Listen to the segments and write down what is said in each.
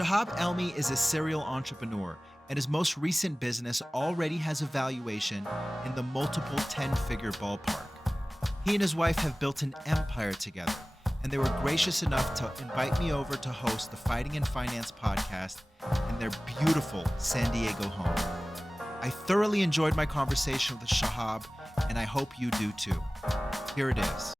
Shahab Elmi is a serial entrepreneur, and his most recent business already has a valuation in the multiple 10-figure ballpark. He and his wife have built an empire together, and they were gracious enough to invite me over to host the Fighting in Finance podcast in their beautiful San Diego home. I thoroughly enjoyed my conversation with Shahab, and I hope you do too. Here it is.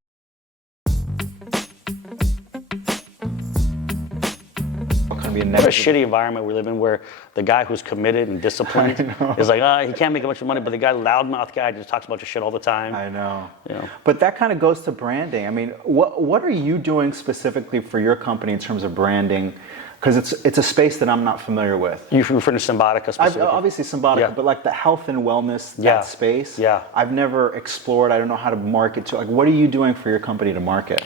What a shitty environment we live in, where the guy who's committed and disciplined is like, he can't make a bunch of money, but the guy, loudmouth guy, just talks a bunch of shit all the time. I know. You know. But that kind of goes to branding. I mean, what are you doing specifically for your company in terms of branding? Because it's a space that I'm not familiar with. You refer to Cymbiotika specifically? Obviously Cymbiotika, Yeah. but like the health and wellness, that space, Yeah. I've never explored. I don't know how to market to. Like, what are you doing for your company to market?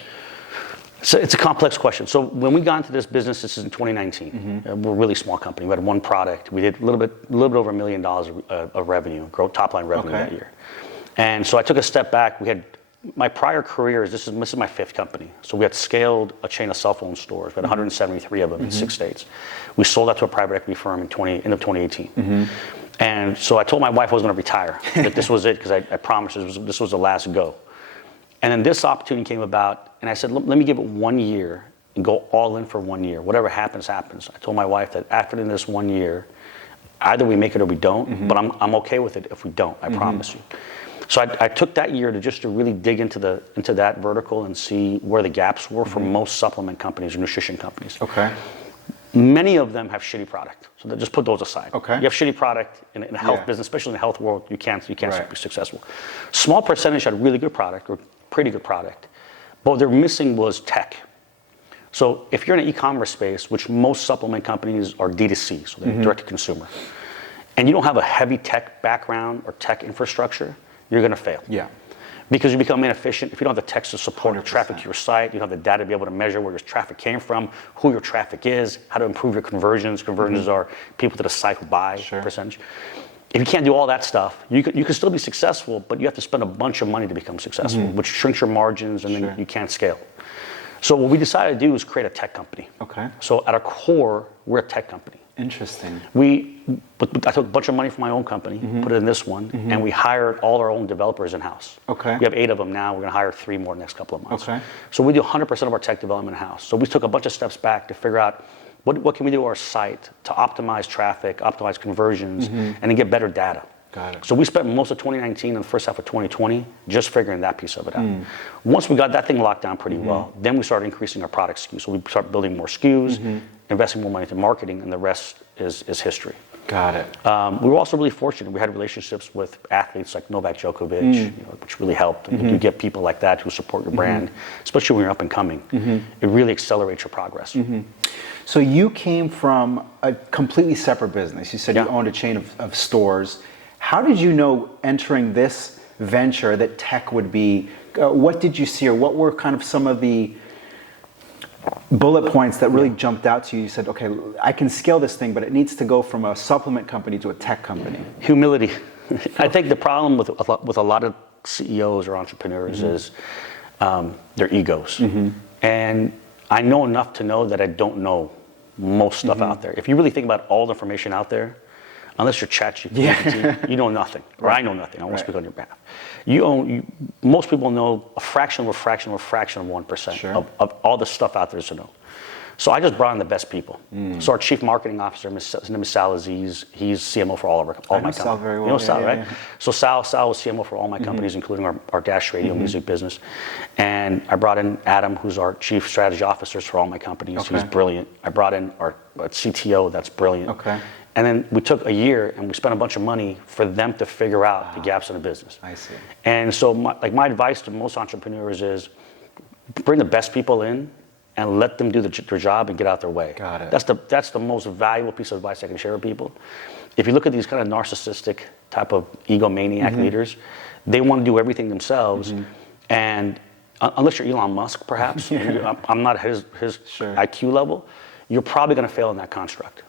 So it's a complex question. So when we got into this business, this is in 2019. We're a really small company. We had one product. We did a little bit over $1 million of revenue, top line revenue that year. And so I took a step back. We had my prior career. This is my fifth company. So we had scaled a chain of cell phone stores. We had 173 of them in 6 states. We sold that to a private equity firm in end of 2018. And so I told my wife I was going to retire. That this was it, because I promised this was the last go. And then this opportunity came about, and I said, let me give it 1 year and go all in for 1 year. Whatever happens, happens. I told my wife that after this 1 year, either we make it or we don't, but I'm okay with it if we don't, I promise you. So I took that year to really dig into that vertical and see where the gaps were for most supplement companies or nutrition companies. Okay. Many of them have shitty product, so just put those aside. Okay. You have shitty product in a health business, especially in the health world, you can't be successful. Small percentage had really good product, or pretty good product, but what they're missing was tech. So if you're in an e-commerce space, which most supplement companies are D2C, so they're direct to consumer, and you don't have a heavy tech background or tech infrastructure, you're going to fail. Yeah. Because you become inefficient if you don't have the tech to support 100%. traffic to your site. You don't have the data to be able to measure where your traffic came from, who your traffic is, how to improve your conversions. Conversions are people to the site who buy percentage. If you can't do all that stuff, you can still be successful, but you have to spend a bunch of money to become successful, which shrinks your margins, and then you can't scale. So what we decided to do is create a tech company. Okay. So at our core, we're a tech company. Interesting. I took a bunch of money from my own company, put it in this one, and we hired all our own developers in-house. Okay. We have 8 of them now. We're going to hire 3 more in the next couple of months. Okay. So we do 100% of our tech development in-house. So we took a bunch of steps back to figure out what can we do to our site to optimize traffic, optimize conversions, and then get better data. Got it. So we spent most of 2019 and the first half of 2020 just figuring that piece of it out. Once we got that thing locked down pretty well, then we started increasing our product SKUs. So we started building more SKUs, investing more money into marketing, and the rest is history. Got it. We were also really fortunate. We had relationships with athletes like Novak Djokovic, which really helped. And you get people like that who support your brand, especially when you're up and coming. It really accelerates your progress. So you came from a completely separate business. You said you owned a chain of stores. How did you know entering this venture that tech would be? What did you see, or what were kind of some of the bullet points that really jumped out to you? You said, okay, I can scale this thing, but it needs to go from a supplement company to a tech company. Humility. I think the problem with a lot of CEOs or entrepreneurs is their egos. And I know enough to know that I don't know most stuff out there. If you really think about all the information out there, unless you're ChatGPT, you know nothing, or I know nothing. I won't speak on your behalf. Most people know a fraction of 1% of all the stuff out there to know. So I just brought in the best people. So our chief marketing officer, his name is Sal Aziz. He's CMO for all my companies. Sal very well. You know Sal, right? Yeah. So Sal was CMO for all my companies, including our Dash Radio music business. And I brought in Adam, who's our chief strategy officer for all my companies. Okay. He's brilliant. I brought in our CTO, that's brilliant. Okay. And then we took a year and we spent a bunch of money for them to figure out the gaps in the business. I see. And so my advice to most entrepreneurs is bring the best people in and let them do their job and get out their way. Got it. That's the most valuable piece of advice I can share with people. If you look at these kind of narcissistic type of egomaniac leaders, they want to do everything themselves. And unless you're Elon Musk, perhaps, I'm not his IQ level, you're probably going to fail in that construct.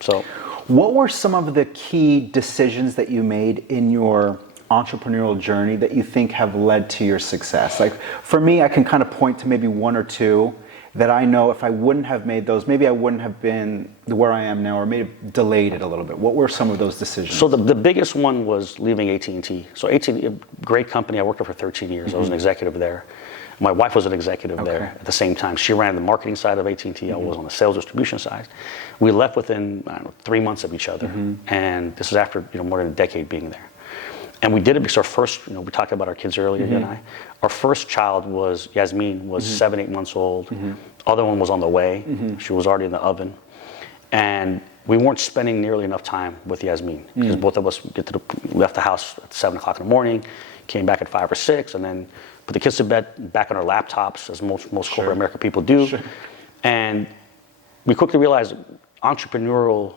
So, what were some of the key decisions that you made in your entrepreneurial journey that you think have led to your success? Like, for me, I can kind of point to maybe one or two that I know if I wouldn't have made those, maybe I wouldn't have been where I am now, or maybe delayed it a little bit? What were some of those decisions? So the biggest one was leaving AT&T. So AT&T, a great company. I worked there for 13 years. I was an executive there. My wife was an executive there at the same time. She ran the marketing side of AT&T. I was on the sales distribution side. We left within, I don't know, 3 months of each other. And this is after more than a decade being there. And we did it because our first, we talked about our kids earlier, you and I. Our first child was, Yasmin, was 7, 8 months old. Other one was on the way. She was already in the oven. And we weren't spending nearly enough time with Yasmin because both of us left the house at 7 o'clock in the morning, came back at 5 or 6, and then put the kids to bed, back on our laptops, as most corporate American people do. And we quickly realized entrepreneurial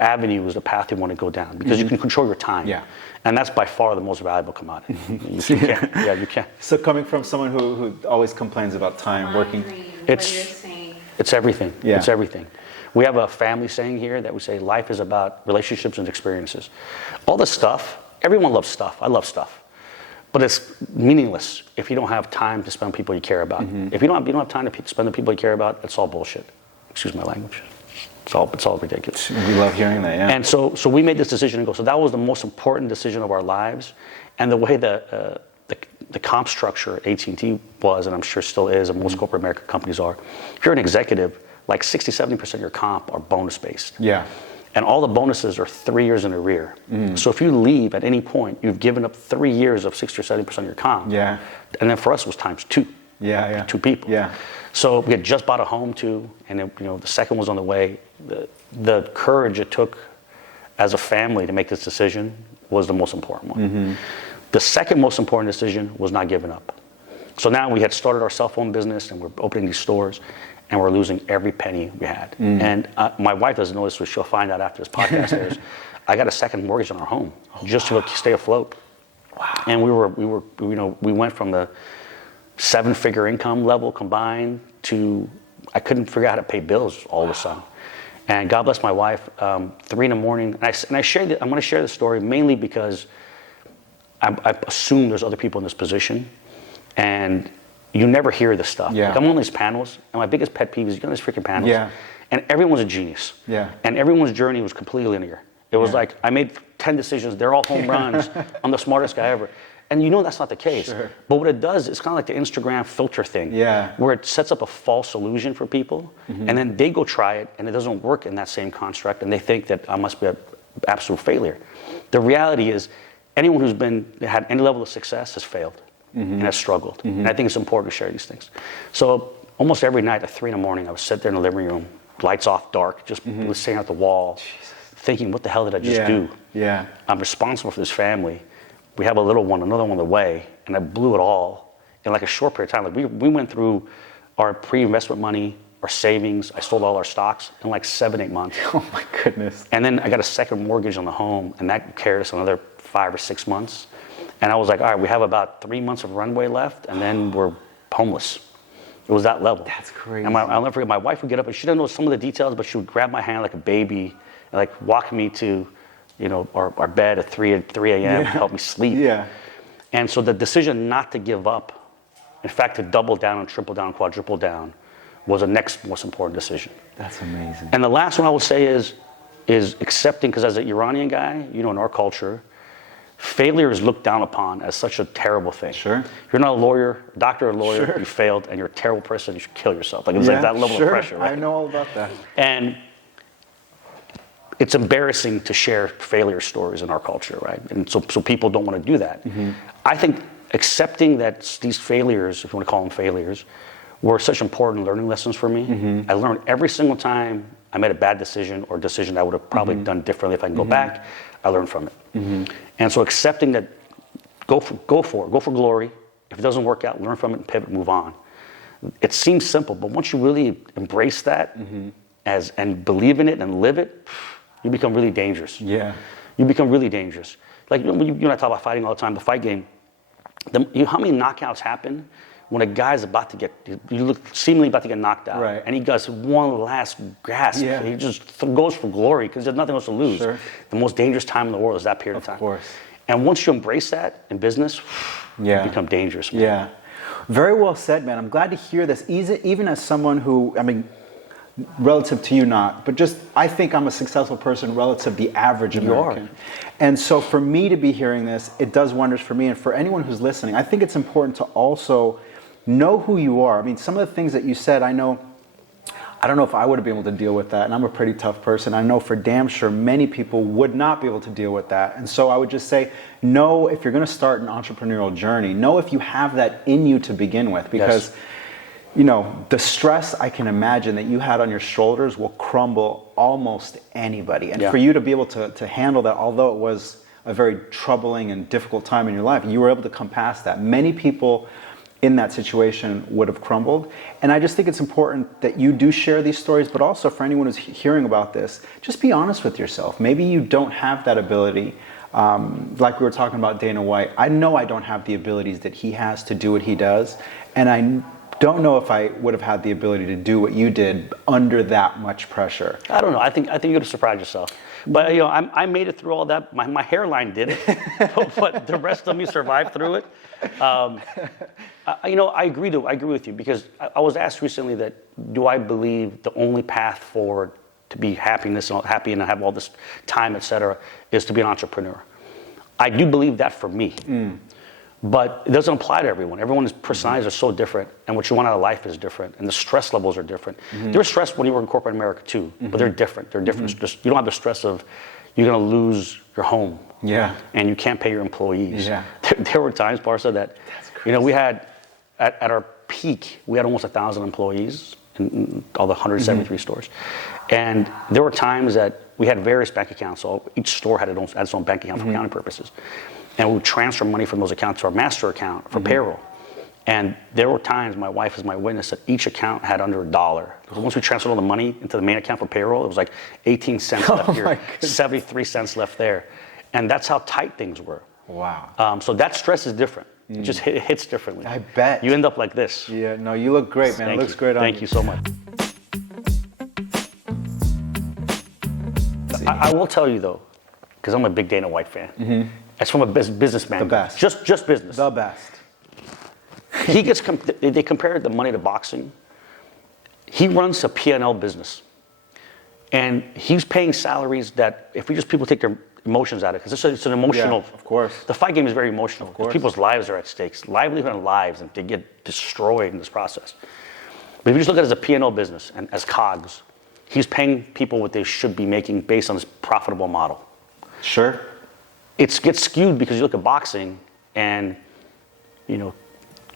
avenue is the path you want to go down because you can control your time. And that's by far the most valuable commodity. You can. So coming from someone who always complains about time, working. It's everything. It's everything. We have a family saying here that we say life is about relationships and experiences. All the stuff, everyone loves stuff. I love stuff. But it's meaningless if you don't have time to spend with people you care about. If you don't have time to spend with people you care about, it's all bullshit. Excuse my language. It's all ridiculous. We love hearing that, yeah. And so we made this decision and go. So that was the most important decision of our lives, and the way the comp structure at AT&T was, and I'm sure still is, and most corporate American companies are. If you're an executive, like 60-70% of your comp are bonus based. Yeah. And all the bonuses are 3 years in arrear. So if you leave at any point, you've given up 3 years of 60 or 70% of your comp. Yeah. And then for us, it was times 2. Yeah. 2 people. Yeah. So we had just bought a home too, and then, the second was on the way. The courage it took as a family to make this decision was the most important one. The second most important decision was not giving up. So now we had started our cell phone business, and we're opening these stores, and we're losing every penny we had. And my wife doesn't know this, so she'll find out after this podcast airs. I got a second mortgage on our home just to stay afloat. Wow. And we went from the 7-figure income level combined to I couldn't figure out how to pay bills all of a sudden. And God bless my wife. 3 in the morning, and I shared. I'm going to share this story mainly because I assume there's other people in this position, and you never hear this stuff. Yeah. Like I'm on these panels, and my biggest pet peeve is these freaking panels. Yeah. And everyone's a genius. Yeah. And everyone's journey was completely linear. It was like I made 10 decisions. They're all home runs. I'm the smartest guy ever. And that's not the case. Sure. But what it does, it's kind of like the Instagram filter thing. Yeah. Where it sets up a false illusion for people, and then they go try it, and it doesn't work in that same construct, and they think that I must be an absolute failure. The reality is, anyone who's had any level of success has failed and has struggled. And I think it's important to share these things. So almost every night at 3 in the morning, I would sit there in the living room, lights off, dark, just staring at the wall, thinking, what the hell did I just do? Yeah. I'm responsible for this family. We have a little one, another one on the way, and I blew it all in like a short period of time. Like we went through our pre-investment money, our savings. I sold all our stocks in like 7-8 months. Oh my goodness. And then I got a second mortgage on the home, and that carried us another 5 or 6 months. And I was like, all right, we have about 3 months of runway left, and then we're homeless. It was that level. That's crazy. And I'll never forget, my wife would get up, and she didn't know some of the details, but she would grab my hand like a baby and like walk me to our bed at 3 a.m. to help me sleep. Yeah. And so the decision not to give up, in fact, to double down and triple down, quadruple down, was the next most important decision. That's amazing. And the last one I would say is accepting, because as an Iranian guy, in our culture, failure is looked down upon as such a terrible thing. Sure. You're not a lawyer, doctor or lawyer, Sure. You failed, and you're a terrible person, you should kill yourself. Like it's like that level of pressure, right? I know all about that. And it's embarrassing to share failure stories in our culture, right? And so people don't want to do that. I think accepting that these failures, if you want to call them failures, were such important learning lessons for me. I learned every single time I made a bad decision or a decision I would have probably done differently if I can go back, I learned from it. And so accepting that, go for glory. If it doesn't work out, learn from it and pivot, move on. It seems simple, but once you really embrace that and believe in it and live it, you become really dangerous. Yeah. You become really dangerous. Like when you and I talk about fighting all the time, the fight game, how many knockouts happen when a guy's about to seemingly about to get knocked out, right. And he does one last grasp. Yeah. He just goes for glory because there's nothing else to lose. Sure. The most dangerous time in the world is that period of time. Of course. And once you embrace that in business, you become dangerous, man. Yeah. Very well said, man. I'm glad to hear this. Even as someone who, I mean, relative to you not, but just I think I'm a successful person relative to the average American. You are. And so for me to be hearing this, it does wonders for me. And for anyone who's listening, I think it's important to also know who you are. I mean, some of the things that you said, I don't know if I would have been able to deal with that, and I'm a pretty tough person. I know for damn sure many people would not be able to deal with that. And so I would just say, know if you're going to start an entrepreneurial journey, know if you have that in you to begin with, because Yes. you know, the stress I can imagine that you had on your shoulders will crumble almost anybody. And Yeah. for you to be able to handle that, although it was a very troubling and difficult time in your life, you were able to come past that. Many people in that situation would have crumbled. And I just think it's important that you do share these stories, but also for anyone who's hearing about this, just be honest with yourself. Maybe you don't have that ability. Like we were talking about Dana White, I know I don't have the abilities that he has to do what he does. And I don't know if I would have had the ability to do what you did under that much pressure. I don't know. I think you would have surprised yourself. But you know, I made it through all that. My hairline did it, but the rest of me survived through it. You know, I agree with you, because I was asked recently that do I believe the only path forward to be happy and have all this time, etc., is to be an entrepreneur. I do believe that for me. But it doesn't apply to everyone. Everyone's personalities are so different, and what you want out of life is different, and the stress levels are different. There's stress when you work in corporate America too, but they're different. They're different. Just, you don't have the stress of you're going to lose your home, and you can't pay your employees. There were times, Barca, that you know, we had at our peak, we had almost 1,000 employees in all the 173 stores, and there were times that we had various bank accounts. So each store had its own bank account for accounting purposes. And we would transfer money from those accounts to our master account for payroll. And there were times, my wife is my witness, that each account had under $1. Once we transferred all the money into the main account for payroll, it was like 18 cents left here, 73 cents left there. And that's how tight things were. Wow. So that stress is different. It just hits differently. I bet. You end up like this. Yeah, no, you look great, man. It looks great on you. Thank you so much. I will tell you though, because I'm a big Dana White fan. It's from a businessman. The best. Just business. The best. He gets they compared the money to boxing. He runs a P&L business, and he's paying salaries that if people take their emotions out of it, because it's an emotional. Yeah, of course. The fight game is very emotional. Of course. People's lives are at stake, livelihood and lives, and they get destroyed in this process. But if you just look at it as a P&L business and as cogs, he's paying people what they should be making based on this profitable model. Sure. It gets skewed because you look at boxing, and you know,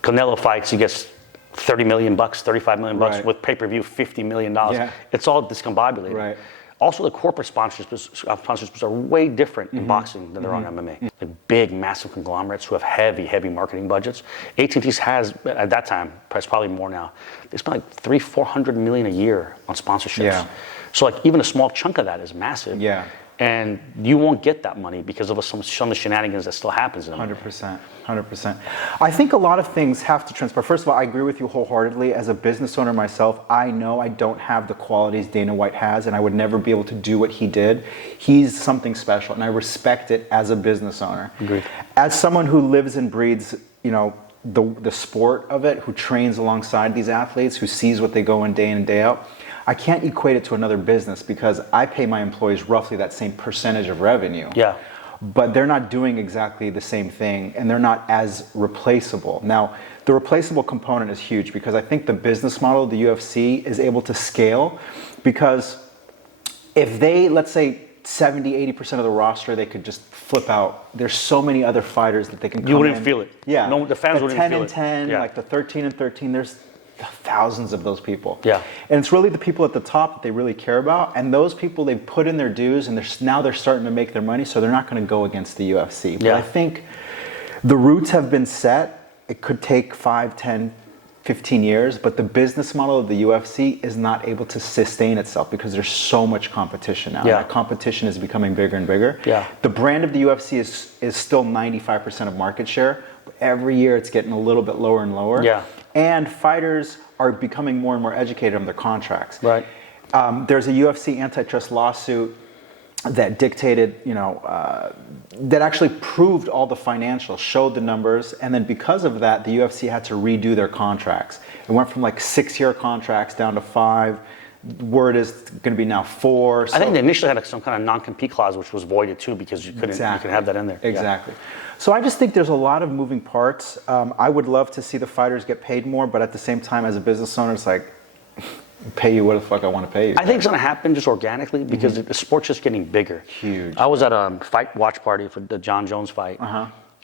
Canelo fights, he gets $30 million, $35 million Right. with pay-per-view, $50 million. Yeah. It's all discombobulated. Right. Also, the corporate sponsorships are way different in boxing than they're on MMA. Like big, massive conglomerates who have heavy marketing budgets. AT&T has, at that time, probably more now, they spend like $300-400 million a year on sponsorships. Yeah. So like even a small chunk of that is massive. Yeah. And you won't get that money because of some of the shenanigans that still happens in MMA. 100%. I think a lot of things have to transpire. First of all, I agree with you wholeheartedly. As a business owner myself, I know I don't have the qualities Dana White has, and I would never be able to do what he did. He's something special, and I respect it as a business owner. Agreed. As someone who lives and breathes, you know, the sport of it, who trains alongside these athletes, who sees what they go in and day out, I can't equate it to another business because I pay my employees roughly that same percentage of revenue. Yeah. But they're not doing exactly the same thing, and they're not as replaceable. Now, the replaceable component is huge because I think the business model of the UFC is able to scale, because if they, let's say, 70-80% of the roster, they could just flip out. There's so many other fighters that they can come in. You wouldn't feel it. Yeah. No, the fans wouldn't feel it. 10-10, Yeah. like the 13-13, there's thousands of those people. Yeah. And it's really the people at the top that they really care about. And those people, they've put in their dues, and now they're starting to make their money, so they're not going to go against the UFC. But Yeah. I think the roots have been set. It could take 5, 10, 15 years, but the business model of the UFC is not able to sustain itself because there's so much competition now. Yeah. That competition is becoming bigger and bigger. Yeah. The brand of the UFC is still 95% of market share. Every year it's getting a little bit lower and lower. Yeah. And fighters are becoming more and more educated on their contracts. Right. There's a UFC antitrust lawsuit that dictated, that actually proved all the financials, showed the numbers, and then because of that, the UFC had to redo their contracts. It went from like 6-year contracts down to 5. Word is going to be now 4. So I think they initially had some kind of non-compete clause, which was voided too, because you couldn't you could have that in there. Exactly. So I just think there's a lot of moving parts. I would love to see the fighters get paid more, but at the same time, as a business owner, it's like, pay you what the fuck I want to pay you. I think it's going to happen just organically because the sport's just getting bigger. Huge. I was at a fight watch party for the John Jones fight,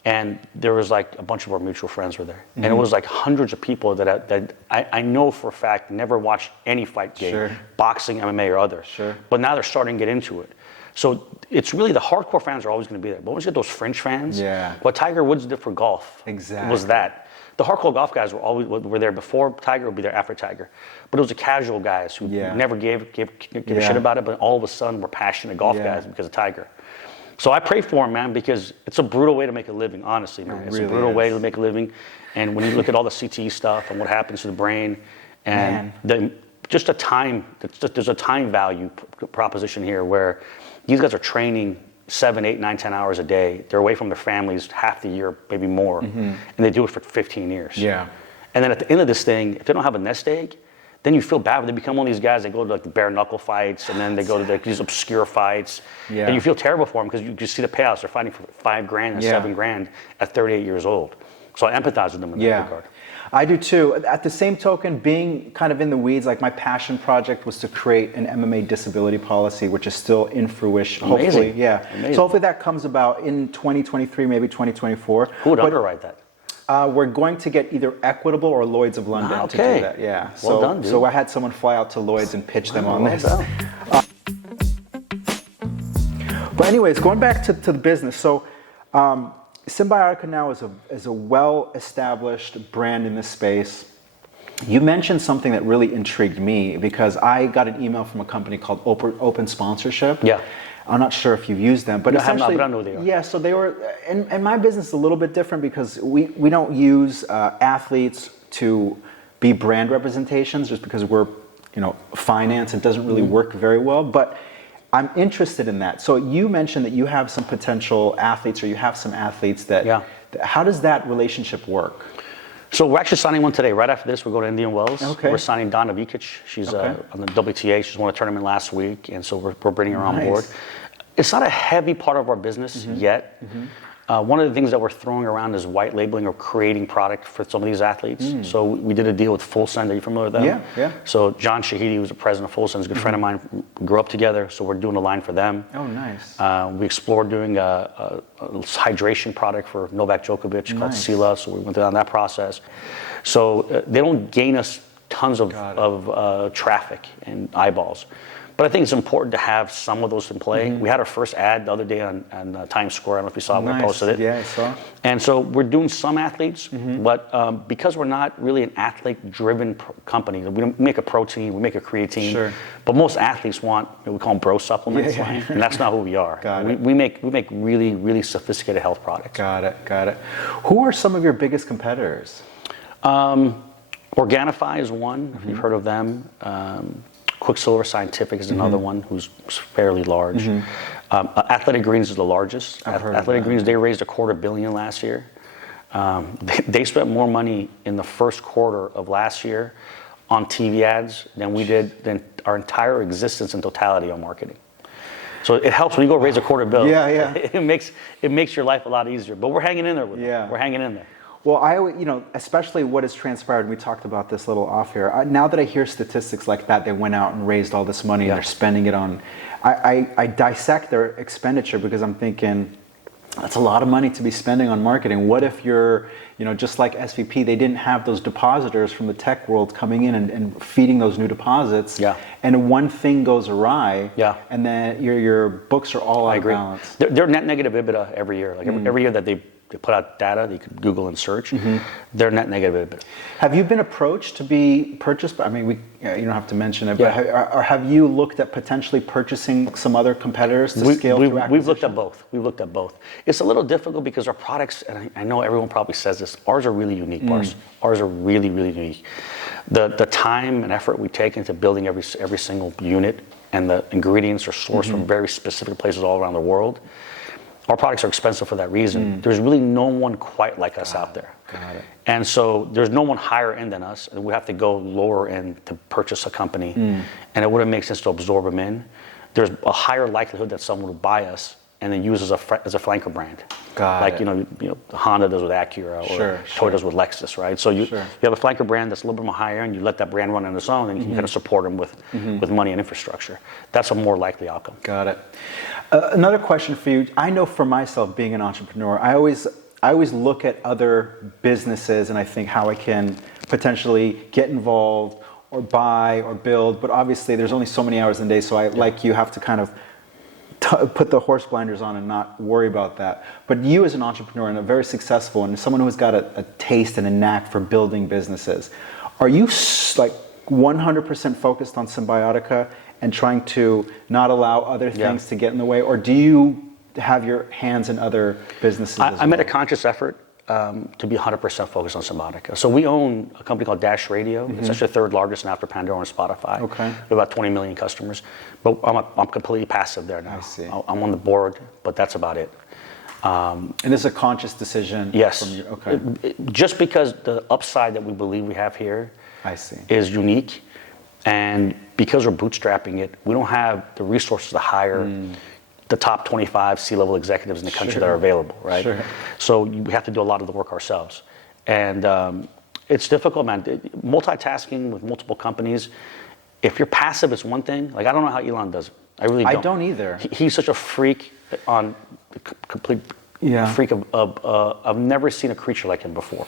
and there was like a bunch of our mutual friends were there, and it was like hundreds of people that I know for a fact never watched any fight game, boxing, MMA, or other. But now they're starting to get into it. So it's really the hardcore fans are always going to be there. But once you get those fringe fans, what Tiger Woods did for golf was that. The hardcore golf guys were there before Tiger, would be there after Tiger. But it was the casual guys who never gave a shit about it, but all of a sudden were passionate golf guys because of Tiger. So I pray for him, man, because it's a brutal way to make a living, honestly, man. It's really a brutal way to make a living. And when you look at all the CTE stuff and what happens to the brain, and there's a time value proposition here where these guys are training 7, 8, 9, 10 hours a day. They're away from their families half the year, maybe more, and they do it for 15 years. And then at the end of this thing, if they don't have a nest egg, then you feel bad when they become one of these guys that go to like the bare knuckle fights, and then they go to like these obscure fights, and you feel terrible for them because you see the payouts. They're fighting for $5,000 and $7,000 at 38 years old. So I empathize with them in that regard. I do too. At the same token, being kind of in the weeds, like my passion project was to create an MMA disability policy, which is still in fruition. Amazing. Hopefully, So hopefully that comes about in 2023, maybe 2024. Who would underwrite that? We're going to get either Equitable or Lloyd's of London to do that. Well done, dude. So I had someone fly out to Lloyd's and pitch them on this. But anyways, going back to the business. So Cymbiotika now is a well-established brand in this space. You mentioned something that really intrigued me because I got an email from a company called Open Sponsorship. I'm not sure if you've used them, but essentially, but I know who they are. Yeah, so they were, and my business is a little bit different because we don't use athletes to be brand representations just because we're, finance. It doesn't really work very well, but I'm interested in that. So you mentioned that you have some potential athletes, or you have some athletes that. How does that relationship work? So we're actually signing one today. Right after this, we're going to Indian Wells. We're signing Donna Vikic. She's on the WTA. She's won a tournament last week, and so we're bringing her on board. It's not a heavy part of our business yet. One of the things that we're throwing around is white labeling or creating product for some of these athletes. So we did a deal with Full Send. Are you familiar with them? So John Shahidi, who's the president of Full Send, is a good friend of mine. We grew up together, so we're doing a line for them. Oh, nice. We explored doing a hydration product for Novak Djokovic called Sila, so we went down that process. So they don't gain us tons of traffic and eyeballs. But I think it's important to have some of those in play. We had our first ad the other day on Times Square. I don't know if you saw it when I posted it. Yeah, I saw. And so we're doing some athletes, but because we're not really an athlete-driven company, we don't make a protein, we make a creatine. But most athletes want, we call them bro supplements, and that's not who we are. We make really, really sophisticated health products. Got it. Who are some of your biggest competitors? Organifi is one, if you've heard of them. Quicksilver Scientific is another one who's fairly large. Athletic Greens is the largest. Athletic Greens, they raised $250 million last year. They spent more money in the first quarter of last year on TV ads than our entire existence in totality on marketing. So it helps when you go raise $250 million. It makes your life a lot easier. But we're hanging in there with them. We're hanging in there. Well, especially what has transpired, we talked about this a little off here. Now that I hear statistics like that, they went out and raised all this money and they're spending it on, I dissect their expenditure because I'm thinking, that's a lot of money to be spending on marketing. What if you're, just like SVP, they didn't have those depositors from the tech world coming in and feeding those new deposits. And one thing goes awry, and then your books are all out of balance. They're net negative EBITDA every year. Like every year that they put out data that you can Google and search, they're net negative EBITDA. Have you been approached to be purchased by, you don't have to mention it, but have you looked at potentially purchasing some other competitors to scale through acquisition? We've looked at both. It's a little difficult because our products, and I know everyone probably says this, ours are really unique. Ours are really, really unique. The time and effort we take into building every single unit and the ingredients are sourced from very specific places all around the world. Our products are expensive for that reason. There's really no one quite like us out there. Got it. And so there's no one higher end than us, and we have to go lower end to purchase a company, and it wouldn't make sense to absorb them in. There's a higher likelihood that someone will buy us and then use as a flanker brand. Got like it. you know, Honda does with Acura, or Toyota does with Lexus, right? So you have a flanker brand that's a little bit more higher, and you let that brand run on its own, and you can kind of support them with money and infrastructure. That's a more likely outcome. Got it. Another question for you. I know for myself, being an entrepreneur, I always look at other businesses and I think how I can potentially get involved or buy or build. But obviously, there's only so many hours in a day, so like you have to kind of put the horse blinders on and not worry about that. But you as an entrepreneur and a very successful and someone who has got a taste and a knack for building businesses, are you like 100% focused on Cymbiotika and trying to not allow other things to get in the way? Or do you have your hands in other businesses as well? I made a conscious effort to be 100% focused on Cymbiotika. So we own a company called Dash Radio. It's actually the third largest after Pandora and Spotify. Okay. We have about 20 million customers. But I'm completely passive there now. I see. I'm on the board, but that's about it. And this is a conscious decision? Yes. From you? Okay. Just because the upside that we believe we have here I see. is unique, and because we're bootstrapping it, we don't have the resources to hire the top 25 C-level executives in the country that are available, right? Sure. So we have to do a lot of the work ourselves. And it's difficult, man. Multitasking with multiple companies, if you're passive, it's one thing. Like, I don't know how Elon does it. I really don't. I don't either. He's such a freak on the complete freak of I've never seen a creature like him before,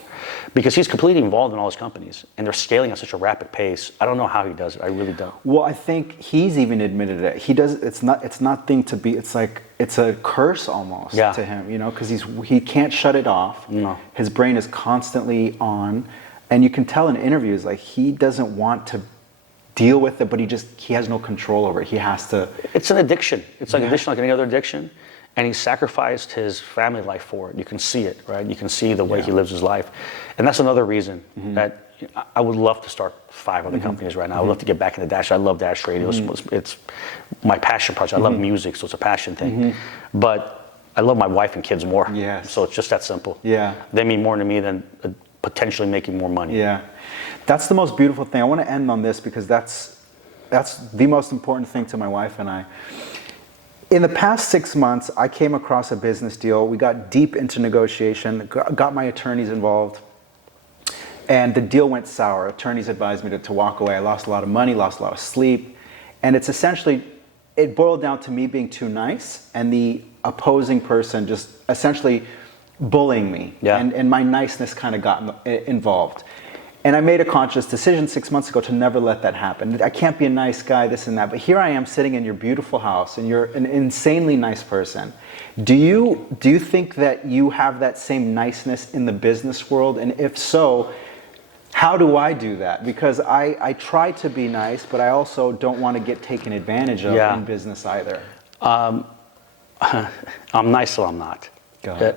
because he's completely involved in all his companies and they're scaling at such a rapid pace. I don't know how he does it. I really don't. Well, I think he's even admitted it. He does. It's nothing to be. It's like it's a curse almost to him, you know, because he can't shut it off. No. His brain is constantly on, and you can tell in interviews like he doesn't want to deal with it, but he has no control over it. He has to. It's an addiction. It's like addiction, like any other addiction. And he sacrificed his family life for it. You can see it, right? You can see the way he lives his life. And that's another reason that I would love to start 5 other companies right now. I would love to get back into Dash. I love Dash Radio. It's my passion project. I love music, so it's a passion thing. But I love my wife and kids more. Yes. So it's just that simple. Yeah. They mean more to me than potentially making more money. Yeah. That's the most beautiful thing. I want to end on this because that's the most important thing to my wife and I. In the past 6 months, I came across a business deal. We got deep into negotiation, got my attorneys involved, and the deal went sour. Attorneys advised me to walk away. I lost a lot of money, lost a lot of sleep, and it boiled down to me being too nice and the opposing person just essentially bullying me, and my niceness kind of got involved. And I made a conscious decision 6 months ago to never let that happen. I can't be a nice guy, this and that. But here I am sitting in your beautiful house, and you're an insanely nice person. Do you think that you have that same niceness in the business world? And if so, how do I do that? Because I try to be nice, but I also don't want to get taken advantage of in business either. I'm nice till I'm not.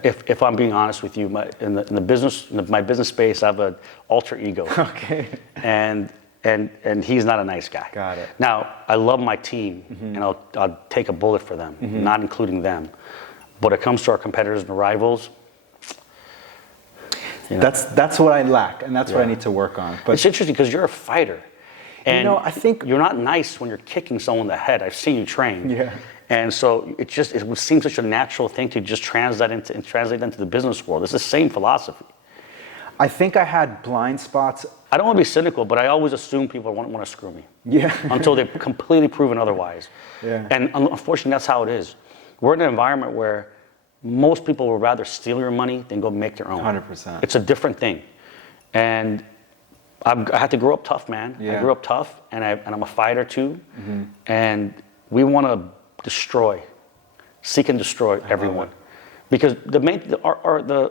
If I'm being honest with you, in the business, my business space, I have an alter ego. Okay. And he's not a nice guy. Got it. Now, I love my team, and I'll take a bullet for them, not including them. But it comes to our competitors and rivals. You know, that's what I lack, and that's what I need to work on. But it's interesting because you're a fighter, and I think you're not nice when you're kicking someone in the head. I've seen you train. Yeah. And so it would seem such a natural thing to just translate into the business world. It's the same philosophy. I think I had blind spots. I don't want to be cynical, but I always assume people want to screw me. Yeah. Until they've completely proven otherwise. Yeah. And unfortunately, that's how it is. We're in an environment where most people would rather steal your money than go make their own. 100%. It's a different thing. And I had to grow up tough, man. Yeah. I grew up tough, and I'm a fighter too. And we want to seek and destroy everyone, because the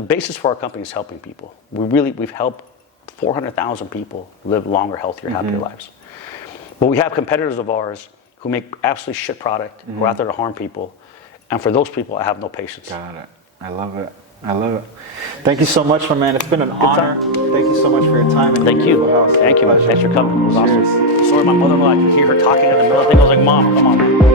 basis for our company is helping people. We've helped 400,000 people live longer, healthier, happier lives. But we have competitors of ours who make absolutely shit product, who are out there to harm people, and for those people, I have no patience. Got it. I love it. I love it. Thank you so much, my man. It's been an honor. Thank you so much for your time. And Thank you. House. Thank you. Thanks for coming. It was Cheers. awesome. Sorry, my mother-in-law, I could hear her talking in the middle of the thing. I was like, Mom, come on.